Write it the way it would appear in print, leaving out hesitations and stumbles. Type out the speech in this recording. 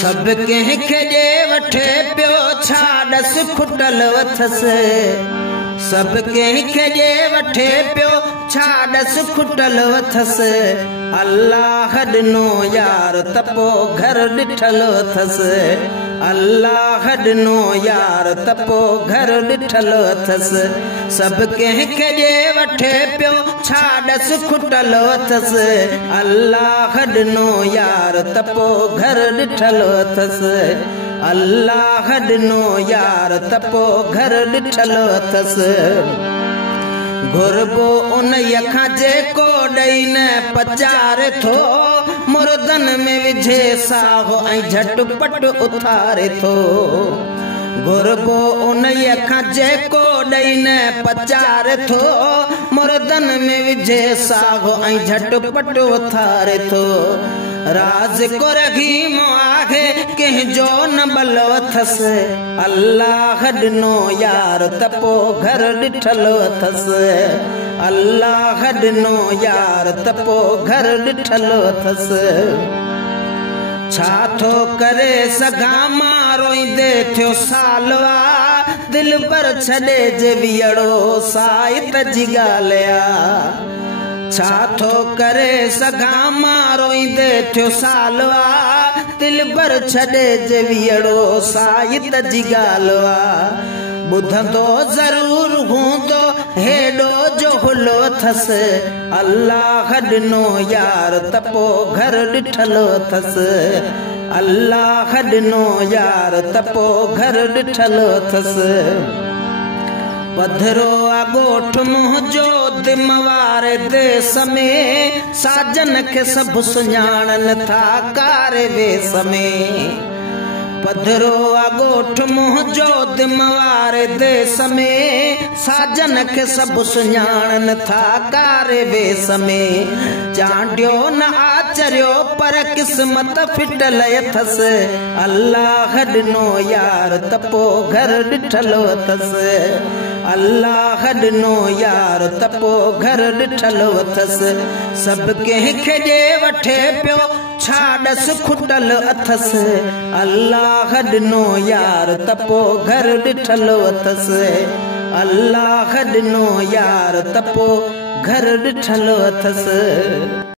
सब कंहिंखे ॾे वठे पियो छा ॾस खुटल वथस सब कंहिंखे ॾे वठे पियो छा ॾस खुटल वथस अल्लाह ॾिनो यार त पोइ घर ॾिठल अथस अल्लाह ॾिनो यार त पोइ घर ॾिठल अथस सब कंहिंखे ॾे वठे पियो छा ॾस खुटल अथस अल्लाह ॾिनो यार त पोइ घर ॾिठल अथस अल्लाह ॾिनो यार त पोइ घर ॾिठल अथस घुरबो उन खां जेको ॾेई न पचारे थो मुर्दन में विझे साहो ऐं झटपट उथारे थो घुरबो उन खां जेको ॾेई न पचारे थो मुर्दन में विझे साहो ऐं झटपट उथारे थो राज़ को रहीम आहे कंहिंजो न बल अथस अल्लाह ॾिनो यार त पोइ घर ॾिठल अथस अल्लाह ॾिनो यार त पोइ घर ॾिठल अथस छा थो करे सघां मां रोईंदे थियो सालवा दिल पर छॾे जे वियड़ो साहित जी ॻाल्हिया छा थो करे सघां मां रोईंदे थियो सालवा दिल पर छॾे जे वियड़ो साहित जी ॻाल्हिया ॿुधंदो ज़रूर हूंदो हेॾो जो हुलो अथस अल्लाह ॾिनो यार त पोइ घर ॾिठल अथस अल्लाह ॾिनो यार त पोइ घर ॾिठल अथस पधरो ॻोठ मुंहिंजो दिम वारे देस में साजन खे सभु सुञाणनि था कारे वेस में पधरो ॻोठ मुंहिंजो दिम वारे देस में साजन खे सभु सुञाणनि था कारे वेस में चांडियो न आचरियो पर क़िस्मत फिटल अथस अल्लाह ॾिनो यार त पोइ घर ॾिठल अथस अल्लाह ॾिनो यार त पोइ घर ॾिठल अथस सब कंहिंखे ॾे वठे पियो छा ॾस खुटल अथस अल्लाह ॾिनो यार त पोइ घर ॾिठल अथस अल्लाह ॾिनो यार त पोइ घर ॾिठल अथस।